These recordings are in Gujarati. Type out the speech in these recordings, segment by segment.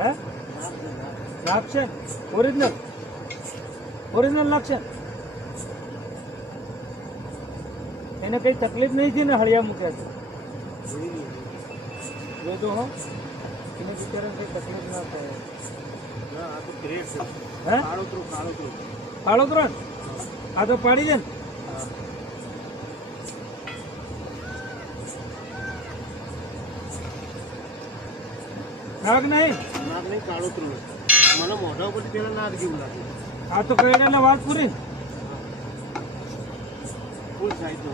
હે લાગશે ઓરિજિનલ ઓરિજિનલ લાગશે એને કઈ તકલીફ નહીં થતી ને હળિયા મૂક્યા છે જો તો હો એને બિચારાને કઈ તકલીફ ના થાય હે કાળો ત્રણ આ તો પાડી દે ને નાગ નહીં કાળોતરું મને મોઢા ઉપર પેલા નાગ જેવું લાગે. આ તો કઈ એટલે વાત પૂરી ફૂલ સાઈઝ નો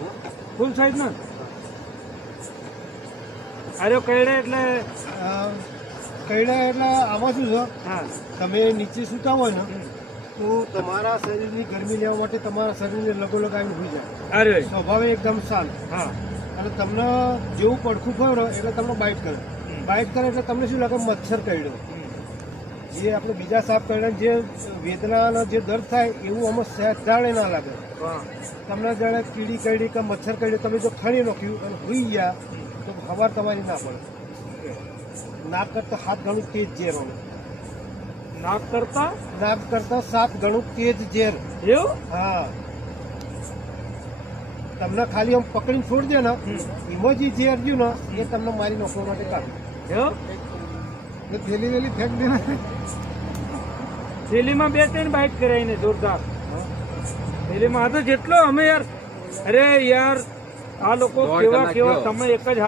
ફૂલ સાઈઝ ના અરે કઈડે એટલે કઈડા એટલે આમાં શું છે હા તમે નીચે સૂતા હોય ને તો તમારા શરીરની ગરમી લેવા માટે તમારા શરીરને લગોલગ આવીને હોઈ જાય. અરે સ્વભાવે એકદમ શાંત હા અને તમને જેવું પડખું ફરો એટલે તમને બાઇટ કરે. બાઇટ કરે એટલે તમને શું લાગે મચ્છર કરડ્યો. જે આપણે બીજા સાપ કરડે જે વેદના અને જે દર્દ થાય એવું આમાં સહેજાડે ના લાગે. તમને જાણે કીડી કરડી કે મચ્છર કરડ્યો તમે જો ખણી નાખ્યું અને હોઈ ગયા તો ખબર તમારી ના પડે. નાક કરતા 7 ગણું તેજ ઝેર હોય. નાક કરતા નાક કરતા 7 ગણું તેજ ઝેર. એવું હા તમને ખાલી આમ પકડીને છોડી દે ને એમાં જે ઝેર રહ્યું ને એ તમને મારી નાખવા માટે કાઢ્યું. એવું એ થેલી વેલી ફેંક દે ને. થેલીમાં 2-3 બાઇટ કરાવીને જોરદાર થેલીમાં આ તો જેટલો અમે યાર અરે યાર આ લોકો કેવા કેવા તમે એક જ